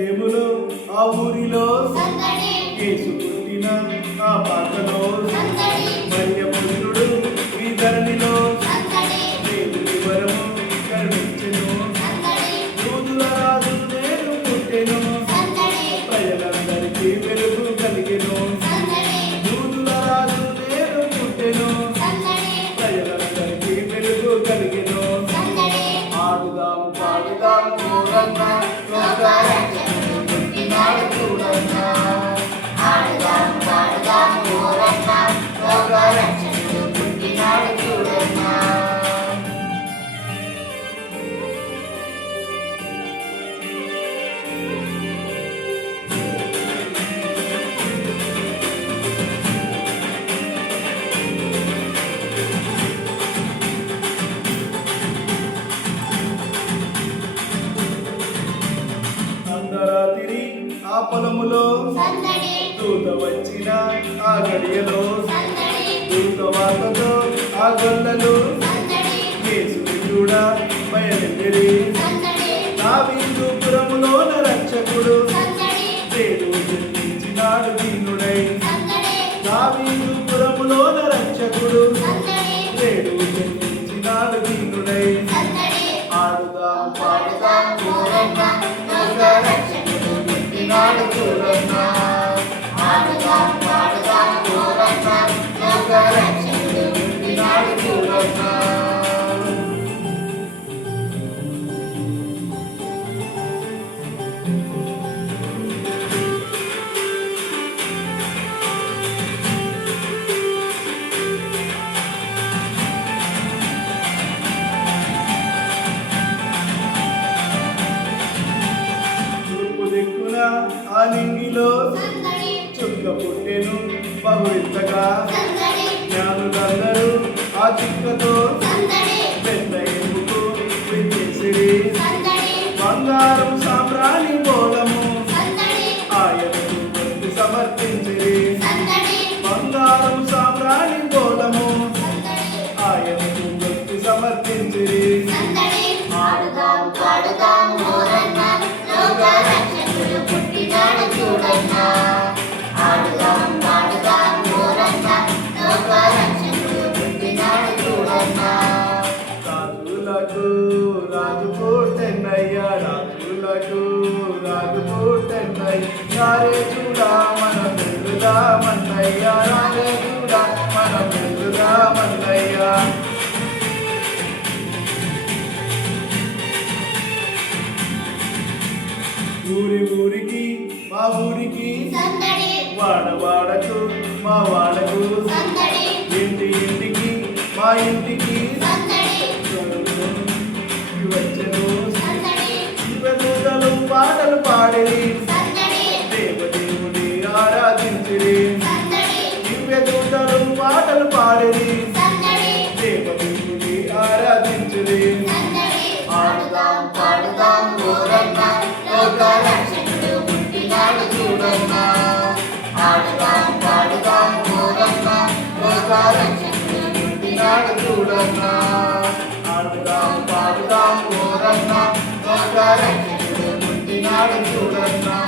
ఏములో ఆ ఊరిలో యేసు పుట్టిన ఆ పాటలో మరియ పుత్రుడు ఈ ధరణిలో దేవుని వరము కరుణించెను యూదుల రాజు నేను పుట్టెను ప్రజలందరికీ వెలుగు కలిగెను యూదుల రాజు నేను పుట్టెను ప్రజలందరికీ వెలుగు కలిగెను ఆడుదాం పాడుదాం ఊరంతా అందరాతిరి ఆ పొలములో దూత వచ్చిన ఆ గడియలో దూత వార్తతో ఆ గొల్లలు యేసుని చూడ బయలుదేరి దావీదుపురములోన రక్షకుడు దేవుడు జన్మించినాడు దీనుడై దావీదుపురములోన రక్షకుడు దేవుడు జన్మించినాడు దీనుడై ఆడుదాం పాడుదాం ఊరంతా రక్షకుడు పుట్టినాడు చూడన్నా ఆడుదాం పాడుదాం ఊరంతా రక్షకుడు పుట్టినాడు చూడన్నా ఆ నింగిలో చుక్క పుట్టెను బహువింతగా జ్ఞానులందరూ ఆ చుక్కతో పెద్ద ఎముకు విచ్చేసిరి బంగారం సామ్రాణి మూలము ఆయనకు భక్తి సమర్పించిరి బంగారం సామ్రాణి మూలము ఆయనకు భక్తి సమర్పించిరి ఆడుదాం పాడుదాం ఊరంతా పుట్టినాడు చూడన్నా ఆడుదాం పాడుదాం ఊరంతా రక్షకుడు పుట్టినాడు చూడన్నా రాజులకు రాజు పుట్టెన్నయ్యా రాజులకు రాజు పుట్టెన్నయ్యా రే చూడా మనం వెళ్దామన్నయ్యా రే చూడా మనం వెళ్దామన్నయ్యా ఊరి ఊరికి మా ఊరికి వాడవాడకు మా వాడకు ఇంటి ఇంటికి మా ఇంటికి వచ్చను శివదూతలు పాటలు పాడిరి దేవదేవుని ఆరాధించిరి దివ్యదూతలు పాటలు పాడిరి దేవదేవుని ఆరాధించిరి ఆడుదాం పాడుదాం ఊరంతా రక్షకుడు పుట్టినాడు చూడన్నా ఆడుదాం పాడుదాం ఊరంతా రక్షకుడు పుట్టినాడు చూడన్నా ఆడుదాం పాడుదాం ఊరంతా రక్షకుడు పుట్టినాడు చూడన్నా